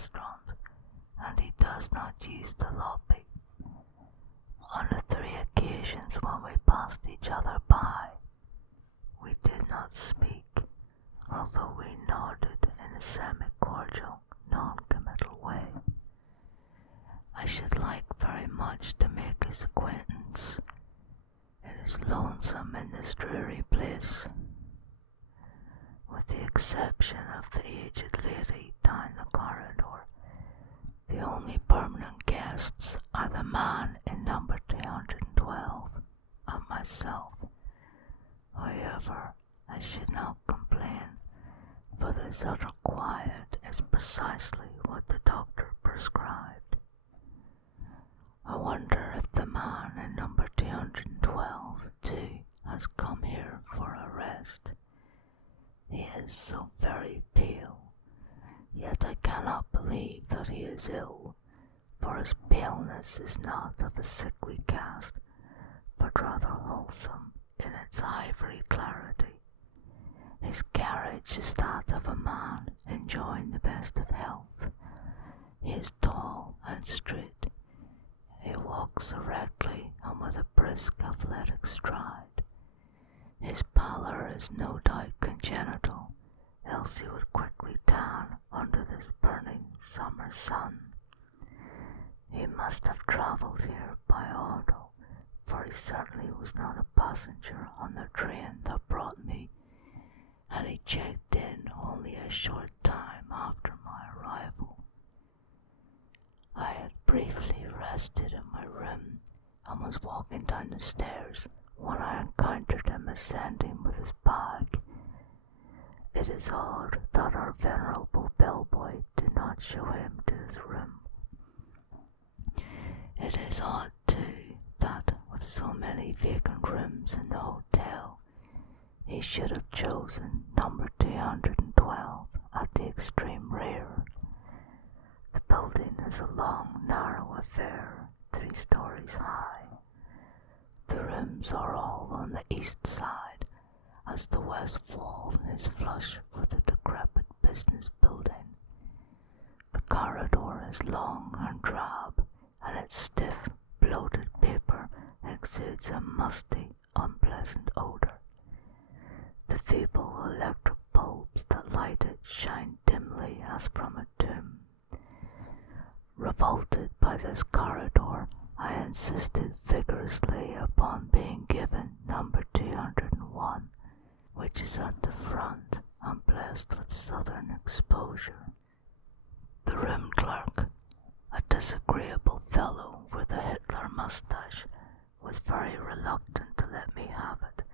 restaurant, and he does not use the lobby. On the 3 occasions when we passed each other by, we did not speak, although we nodded in a semi-cordial, non-committal way. I should like very much to make his acquaintance. It is lonesome in this dreary place. With the exception of the aged lady down the corridor, the only permanent guests are the man in number 212 and myself. However, I should not complain, for this utter quiet is precisely what the doctor prescribed. I wonder if the man in number 212 too has come here for a rest. He is so very pale, yet I cannot believe that he is ill, for his paleness is not of a sickly cast, but rather wholesome in its ivory clarity. His carriage is that of a man enjoying the best of health. He is tall and straight. He walks erectly and with a brisk athletic stride. His pallor is no doubt congenital, else he would quickly tan under this burning summer sun. He must have travelled here by auto, for he certainly was not a passenger on the train that brought me, and he checked in only a short time after my arrival. I had briefly rested in my room and was walking down the stairs when I encountered him ascending with his bag. It is odd that our venerable bellboy did not show him to his room. It is odd, too, that with so many vacant rooms in the hotel, he should have chosen number 212 at the extreme rear. The building is a long, narrow affair, 3 stories high. The rooms are all on the east side, as the west wall is flush with the decrepit business building. The corridor is long and drab, and its stiff, bloated paper exudes a musty, unpleasant odour. The feeble electric bulbs that light it shine dimly as from a tomb. Revolted by this corridor, I insisted vigorously upon being given number 201, which is at the front and blessed with southern exposure. The room clerk, a disagreeable fellow with a Hitler moustache, was very reluctant to let me have it,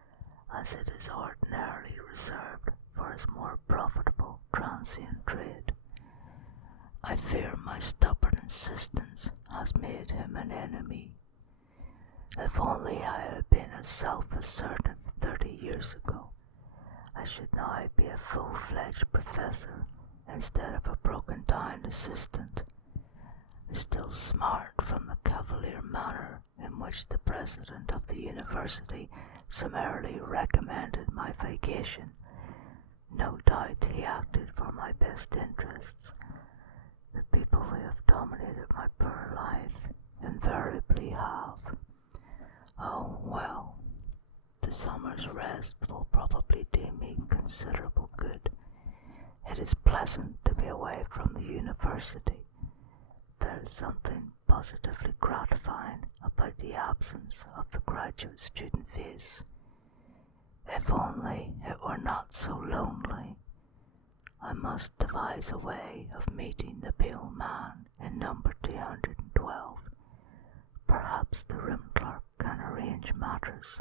as it is ordinarily reserved for his more profitable transient trade. I fear my stubborn insistence has made him an enemy. If only I had been as self-assertive 30 years ago, I should now be a full-fledged professor instead of a broken-down assistant, still smart from the cavalier manner in which the president of the university summarily recommended my vacation. No doubt he acted for my best interests. The people who have dominated my poor life invariably have. Oh, well, the summer's rest will probably do me considerable good. It is pleasant to be away from the university. There is something positively gratifying about the absence of the graduate student face. If only it were not so lonely. I must devise a way of meeting the pale man in number 212. Perhaps the room clerk can arrange matters.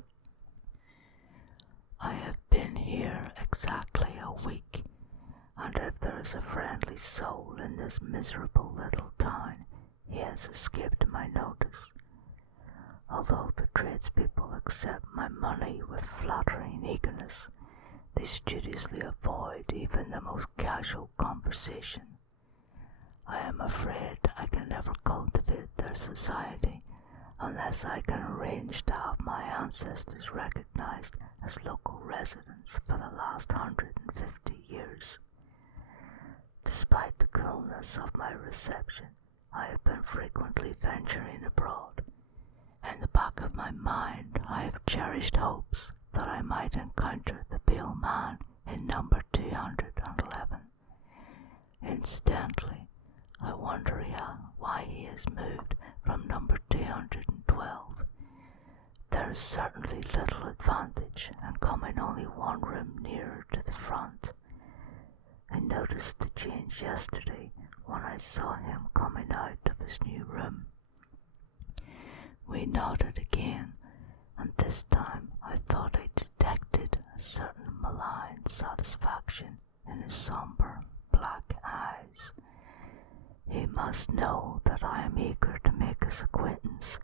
I have been here exactly a week, and if there is a friendly soul in this miserable little town, he has escaped my notice. Although the tradespeople accept my money with flattering eagerness, they studiously avoid even the most casual conversation. I am afraid I can never cultivate their society unless I can arrange to have my ancestors recognized as local residents for the last 150 years. Despite the coolness of my reception, I have been frequently venturing abroad. In the back of my mind, I have cherished hopes that I might encounter the pale man in number 211. Incidentally, I wonder why he has moved from number 212. There is certainly little advantage in coming only one room nearer to the front. I noticed the change yesterday when I saw him coming out of his new room. We nodded again, and this time I thought I detected a certain malign satisfaction in his somber black eyes. He must know that I am eager to make his acquaintance,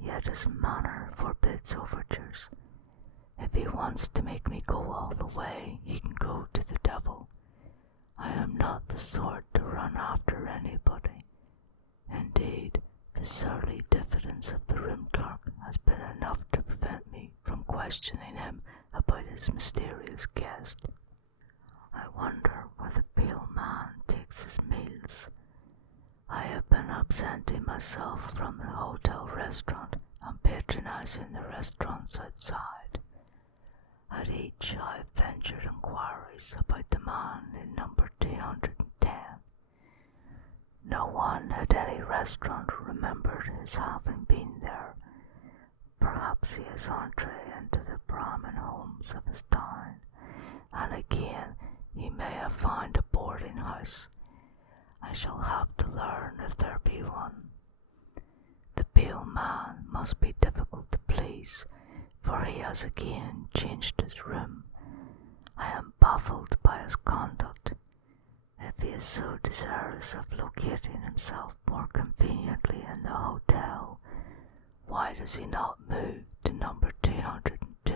yet his manner forbids overtures. If he wants to make me go all the way, he can go to the devil. I am not the sort to run after anybody. Indeed, the surly diffidence of the room clerk has been enough to prevent me from questioning him about his mysterious guest. I wonder where the pale man takes his meals. I have been absenting myself from the hotel restaurant and patronizing the restaurants outside. At each I have ventured inquiries about the man in number 210. No one at any restaurant remembered his having been there. Perhaps he has entree into the Brahmin homes of his town, and again he may have found a boarding house. I shall have to learn if there be one. The pale man must be difficult to please, for he has again changed his room. I am baffled by his conduct. If he is so desirous of locating himself more conveniently in the hotel, why does he not move to number 202,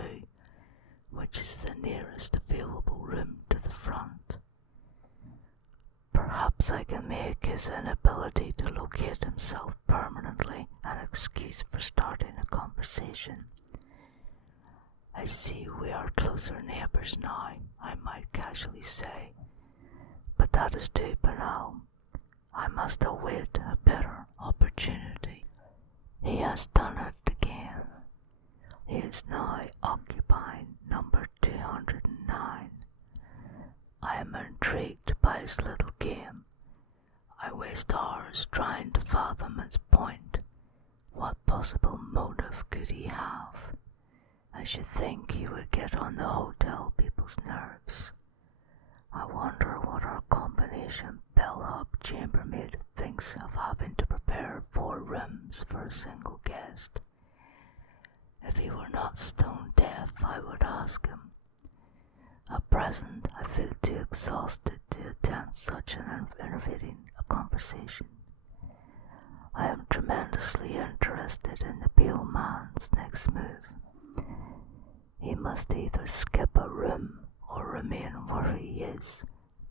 which is the nearest available room to the front? Perhaps I can make his inability to locate himself permanently an excuse for starting a conversation. I see we are closer neighbours now, I might casually say, but that is too banal. I must await a better opportunity. He has done it again. He is now occupying number 209. I am intrigued by his little game. I waste hours trying to fathom its point. What possible motive could he have? I should think he would get on the hotel people's nerves. I wonder what our combination bellhop chambermaid thinks of having to prepare 4 rooms for a single guest. If he were not stone deaf, I would ask him. At present, I feel too exhausted to attempt such an enervating conversation. I am tremendously interested in the pale man's next move. He must either skip a room or remain where he is,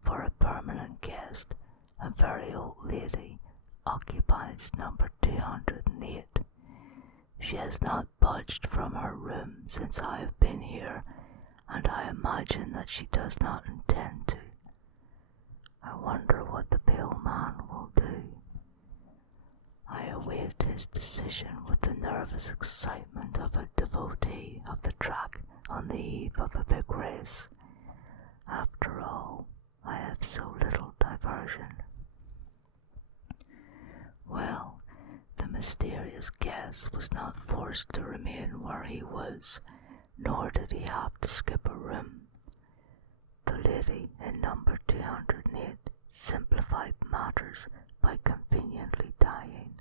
for a permanent guest, a very old lady, occupies number 208. She has not budged from her room since I have been here, and I imagine that she does not intend to. I wonder what the pale man will do. I await his decision with the nervous excitement of a devotee of the track on the eve of a big race. After all, I have so little diversion. Well, the mysterious guest was not forced to remain where he was, nor did he have to skip a room. The lady in number 208 simplified matters by conveniently dying.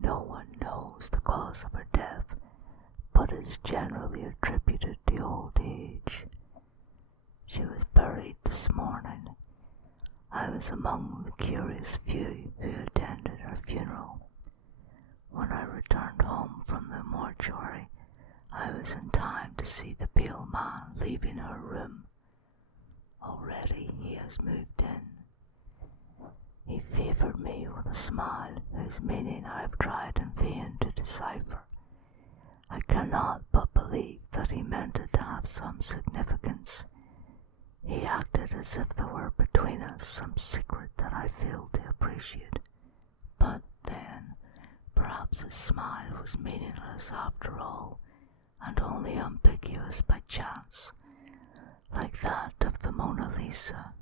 No one knows the cause of her death, but it is generally attributed to old age. She was buried this morning. I was among the curious few who attended her funeral. When I returned home from the mortuary, I was in time to see the pale man leaving her room. Already he has moved in. He favoured me with a smile whose meaning I have tried in vain to decipher. I cannot but believe that he meant it to have some significance. He acted as if there were between us some secret that I failed to appreciate. But then, perhaps his smile was meaningless after all, and only ambiguous by chance, like that of the Mona Lisa.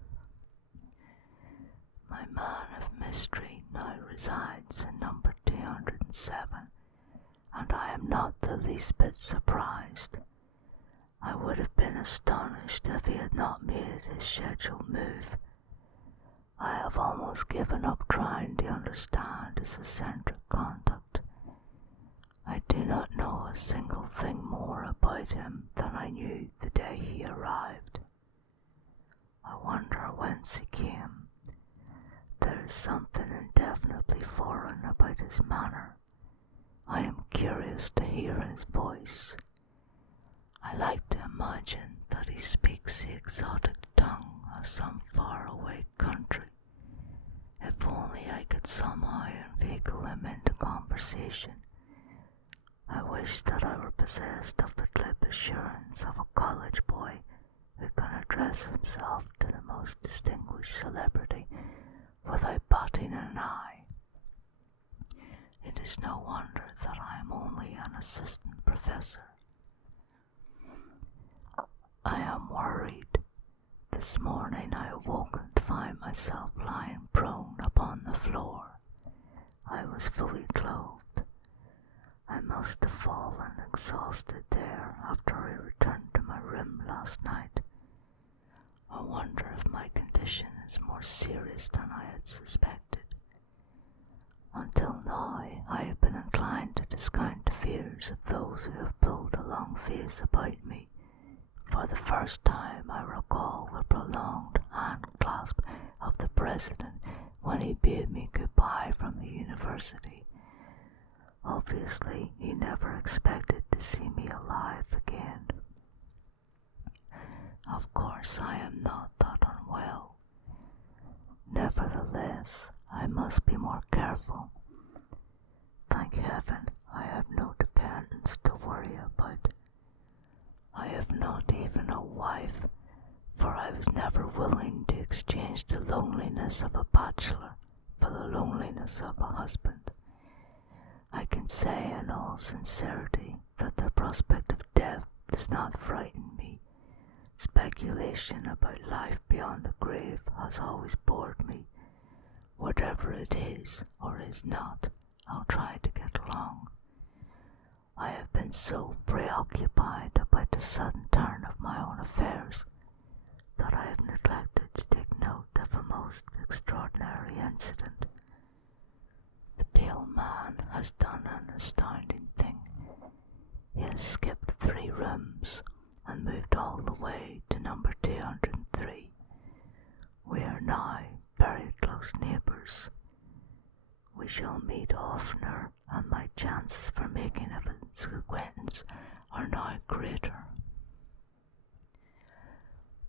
My man of mystery now resides in number 207, and I am not the least bit surprised. I would have been astonished if he had not made his scheduled move. I have almost given up trying to understand his eccentric conduct. I do not know a single thing more about him than I knew the day he arrived. I wonder whence he came. There is something indefinitely foreign about his manner. I am curious to hear his voice. I like to imagine that he speaks the exotic tongue of some faraway country. If only I could somehow inveigle him into conversation. I wish that I were possessed of the glib assurance of a college boy who can address himself to the most distinguished celebrity without batting an eye. It is no wonder that I am only an assistant professor. I am worried. This morning I awoke to find myself lying prone upon the floor. I was fully clothed. I must have fallen exhausted there after I returned to my room last night. I wonder if my condition is more serious than I had suspected. Until now, I have been inclined to discount the fears of those who have pulled a long face about me. For the first time, I recall the prolonged hand clasp of the president when he bade me goodbye from the university. Obviously, he never expected to see me alive again. Of course, I am not that unwell. Nevertheless, I must be more careful. Thank heaven, I have no dependents to worry about. I have not even a wife, for I was never willing to exchange the loneliness of a bachelor for the loneliness of a husband. I can say in all sincerity that the prospect of death does not frighten me. Speculation about life beyond the grave has always bored me. Whatever it is or is not, I'll try to get along. I have been so preoccupied about the sudden turn of my own affairs that I have neglected to take note of a most extraordinary incident. The pale man has done an astounding thing. He has skipped 3 rooms and moved all the way to number 203. We are now very close neighbours. We shall meet oftener, and my chances for making his acquaintance are now greater.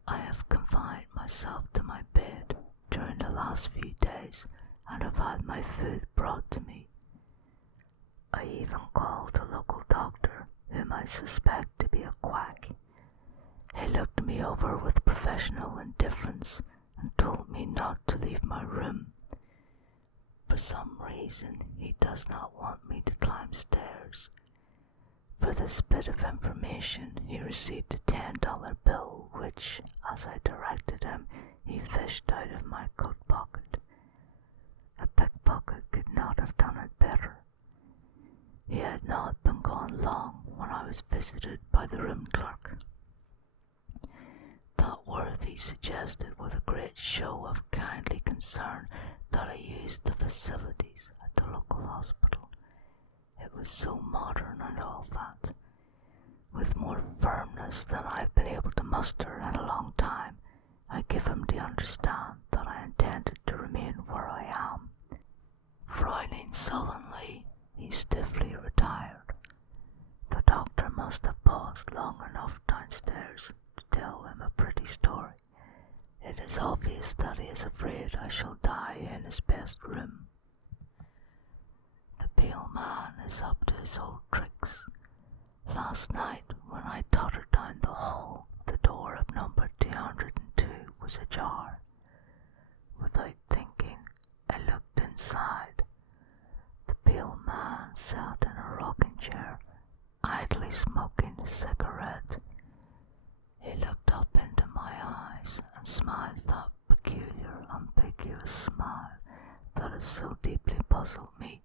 I have confined myself to my bed during the last few days and have had my food brought to me. I even called a local doctor, whom I suspect to be a quack. He looked me over with professional indifference and told me not to leave my room. For some reason, he does not want me to climb stairs. For this bit of information, he received a $10 bill, which, as I directed him, he fished out of my coat pocket. A pickpocket could not have done it better. He had not been gone long when I was visited by the room clerk. That worthy suggested with a great show of kindly concern that I use the facilities at the local hospital. It was so modern and all that. With more firmness than I've been able to muster in a long time, I give him to understand that I intended to remain where I am. Frowning sullenly, he stiffly retired. The doctor must have paused long enough downstairs to tell him a pretty story. It is obvious that he is afraid I shall die in his best room. The pale man is up to his old tricks. Last night, when I tottered down the hall, the door of number 202 was ajar. outside. The pale man sat in a rocking chair, idly smoking a cigarette. He looked up into my eyes and smiled that peculiar, ambiguous smile that has so deeply puzzled me.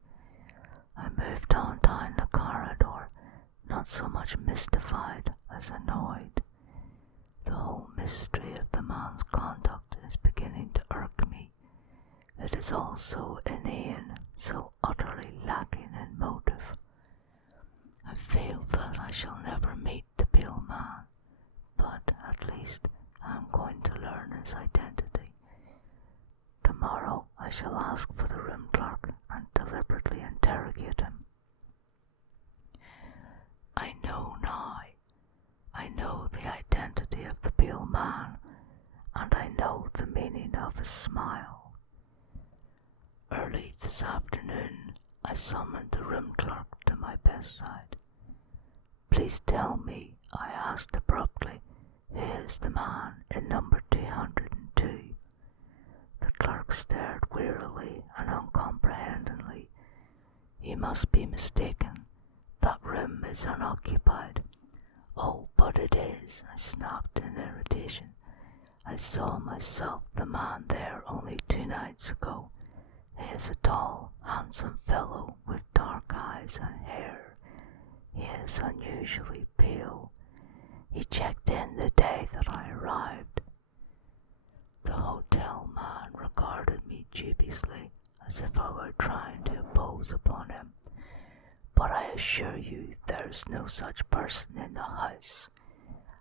I moved on down the corridor, not so much mystified as annoyed. The whole mystery of the man's conduct is beginning to irk me. It is all so inane, so utterly lacking in motive. I feel that I shall never meet the pale man, but at least I am going to learn his identity. Tomorrow I shall ask for the room clerk and deliberately interrogate him. I know now. I know the identity of the pale man, and I know the meaning of his smile. Early this afternoon I summoned the room clerk to my bedside. "Please tell me," I asked abruptly, "who is the man in number 202? The clerk stared wearily and uncomprehendingly. "You must be mistaken. That room is unoccupied." "Oh, but it is," I snapped in irritation. "I saw myself the man there only 2 nights ago. He is a tall, handsome fellow with dark eyes and hair. He is unusually pale. He checked in the day that I arrived." The hotel man regarded me dubiously, as if I were trying to impose upon him. "But I assure you there is no such person in the house.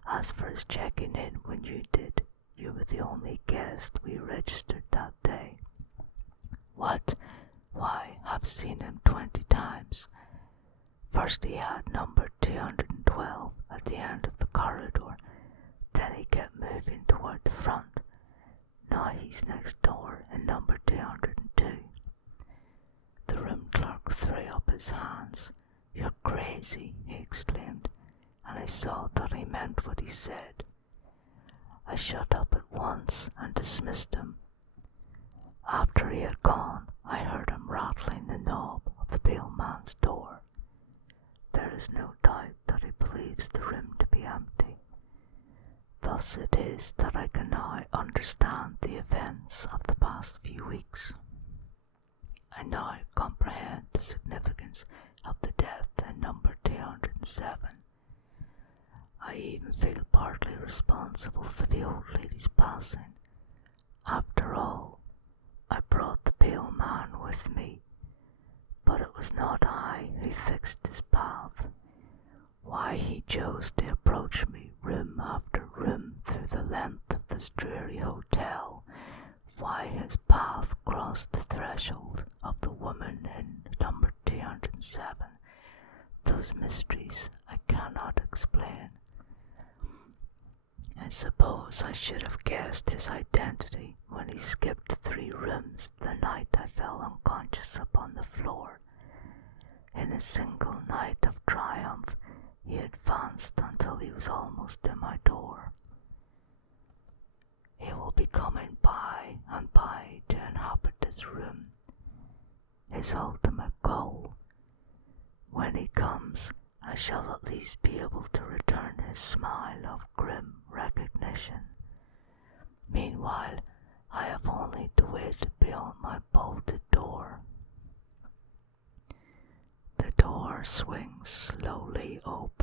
As for his checking in when you did, you were the only guest we registered that day." "What? Why, I've seen him 20 times. First he had number 212 at the end of the corridor, then he kept moving toward the front. Now he's next door in number 202. The room clerk threw up his hands. "You're crazy," he exclaimed, and I saw that he meant what he said. I shut up at once and dismissed him. After he had gone, I heard him rattling the knob of the pale man's door. There is no doubt that he believes the room to be empty. Thus it is that I can now understand the events of the past few weeks. I now comprehend the significance of the death in number 207. I even feel partly responsible for the old lady's passing. After all, I brought the pale man with me, but it was not I who fixed his path. Why he chose to approach me room after room through the length of this dreary hotel, why his path crossed the threshold of the woman in number 207, those mysteries I cannot explain. I suppose I should have guessed his identity when he skipped 3 rooms the night I fell unconscious upon the floor. In a single night of triumph, he advanced until he was almost to my door. He will be coming by and by to inhabit this room, his ultimate goal. When he comes, I shall at least be able to return his smile of grim recognition. Meanwhile, I have only to wait beyond my bolted door. The door swings slowly open.